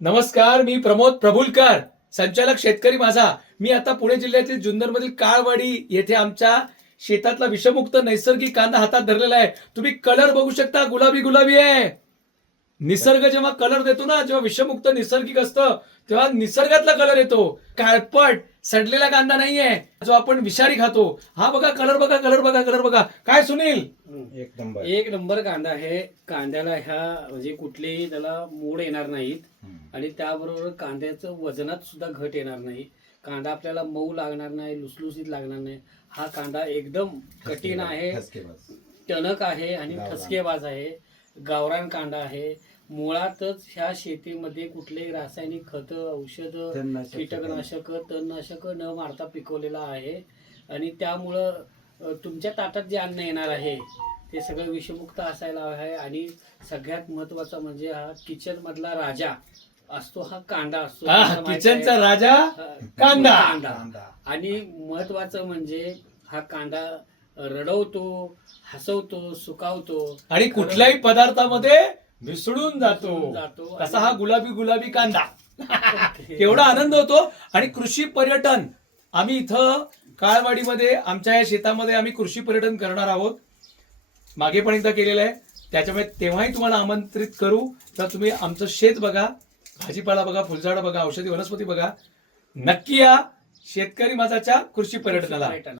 नमस्कार मी प्रमोद प्रभुलकर संचालक शेतकरी माझा. मी आता पुणे जिल्ह्यातील जुन्नरमधील काळवाडी येथे आमच्या शेतातला विषमुक्त नैसर्गिक कांदा हातात धरलेला आहे. तुम्ही कलर बघू शकता गुलाबी गुलाबी आहे. निसर्ग जेव्हा कलर देतो ना जेव्हा विषमुक्त नैसर्गिक असतं तेव्हा निसर्गातला कलर येतो. काळपट सडलेला कांदा नाहीये जो आपण विषारी खातो. हा बघा कलर बघा कलर बघा कलर बघा. काय सुनील? एक नंबर. एक नंबर कांदा आहे. कांद्याला ह्या म्हणजे कुठलेही त्याला मोड येणार नाहीत. आणि त्याबरोबर कांद्याचं वजनात सुद्धा घट येणार नाही. कांदा आपल्याला मऊ लागणार नाही लुसलुसीत लागणार नाही. हा कांदा एकदम कठीण आहे. ठसकेबाज. टणक आहे आणि. ठसकेबाज आहे. गावरान कांदा आहे मुळातच ह्या शेतीमध्ये कुठलेही रासायनिक खत औषधं कीटकनाशक तणनाशक न मारता पिकवलेला आहे आणि त्यामुळं तुमच्या ताटात जे अन्न येणार आहे ते सगळं विषमुक्त असायला आहे आणि सगळ्यात महत्त्वाचा म्हणजे हा किचन मधला राजा असतो हा कांदा असतो हा, किचनचा? राजा कांदा. कांदा कांदा. आणि महत्वाचं म्हणजे हा कांदा रडवतो हसवतो सुकावतो. आणि कुठल्याही पदार्थामध्ये मिसळून जातो. जातो. तसा हा गुलाबी गुलाबी कांदा. केवढा आनंद होतो. आणि कृषी पर्यटन आम्ही इथं काळवाडीमध्ये आमच्या या शेतामध्ये आम्ही कृषी पर्यटन करणार आहोत. मागे पण एकदा केलेलं आहे. त्याच्यामुळे तेव्हाही तुम्हाला आमंत्रित करू. तर तुम्ही आमचं शेत बघा भाजीपाला बघा फुलझाडं बघा औषधी वनस्पती बघा. नक्की या शेतकरी माझाच्या कृषी पर्यटनाला. पर्यटन